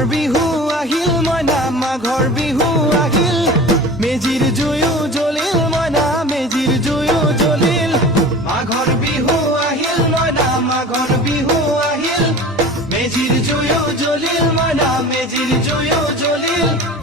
মাঘৰ বিহু আহিল মইনা মাঘৰ বিহু আহিল মেজিৰ জুয়ো জ্বলিল মইনা মেজিৰ জুয়ো জ্বলিল মাঘৰ বিহু আহিল মইনা মাঘৰ বিহু আহিল মেজিৰ জুয়ো জ্বলিল মইনা মেজিৰ জুয়ো জ্বলিল